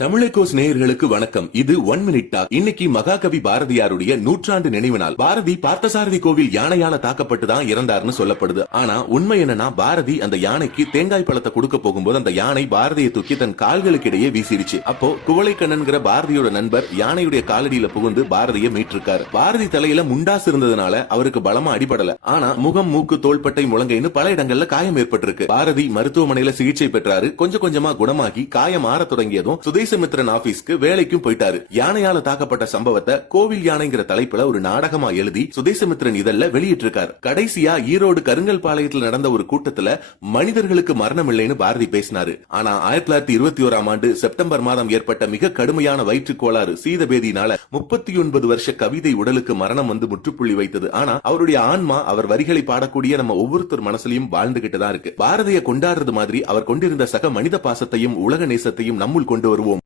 தமிழகோஸ் நேயர்களுக்கு வணக்கம். இது 1 மினிட் டாக். இன்னைக்கு மகாகவி பாரதியாருடைய 100ஆண்டு நினைவு நாள். பாரதி பார்த்தசாரதி கோவில் யானையால தாக்கப்பட்டு தான் இறந்தார்னு சொல்லப்படுது. ஆனா உண்மை என்னன்னா, பாரதி அந்த யானைக்கு தேங்காய் பழத்தை கொடுக்க போகும்போது அந்த யானை பாரதியை தூக்கி தன் கால்களுக்கு இடையே வீசிருச்சு. அப்போ குவளைக்கண்ணன்கிற பாரதியோட நண்பர் யானையுடைய காலடியில புகுந்து பாரதியை மீட்டிருக்காரு. பாரதி தலையில முண்டாசு இருந்ததுனால அவருக்கு பலமா அடிபடல. ஆனா முகம், மூக்கு, தோள்பட்டை, முழங்கைன்னு பல இடங்கள்ல காயம் ஏற்பட்டிருக்கு. பாரதி மருத்துவமனையில சிகிச்சை பெற்றாரு. கொஞ்சம் கொஞ்சமா குணமாகி காயம் ஆற தொடங்கியதும் சுதேசமித்ரன் ஆபீஸ்க்கு வேலைக்கும் போயிட்டாரு. யானையால தாக்கப்பட்ட சம்பவத்தை கோவில் யானைங்கிற தலைப்புல ஒரு நாடகமா எழுதி சுதேசமித்ரன் இதழ்ல வெளியிட்டிருக்காரு. கடைசியா ஈரோடு கருங்கல் பாளையத்தில் நடந்த ஒரு கூட்டத்துல மனிதர்களுக்கு மரணம் இல்லைன்னு பாரதி பேசினாரு. ஆனா 1921ஆம் ஆண்டு செப்டம்பர் மாதம் ஏற்பட்ட மிக கடுமையான வயிற்றுக் கோளாறு சீதபேதியினால 39 வருஷ கவிதை உடலுக்கு மரணம் வந்து முற்றுப்புள்ளி வைத்தது. ஆனா அவருடைய ஆன்மா அவர் வரிகளை பாடக்கூடிய நம்ம ஒவ்வொருத்தர் மனசுலயும் வாழ்ந்துகிட்டு தான் இருக்கு. பாரதியை கொண்டாடுறது மாதிரி அவர் கொண்டிருந்த சக மனித பாசத்தையும் உலக நேசத்தையும் நம்முள் கொண்டு வருவோம்.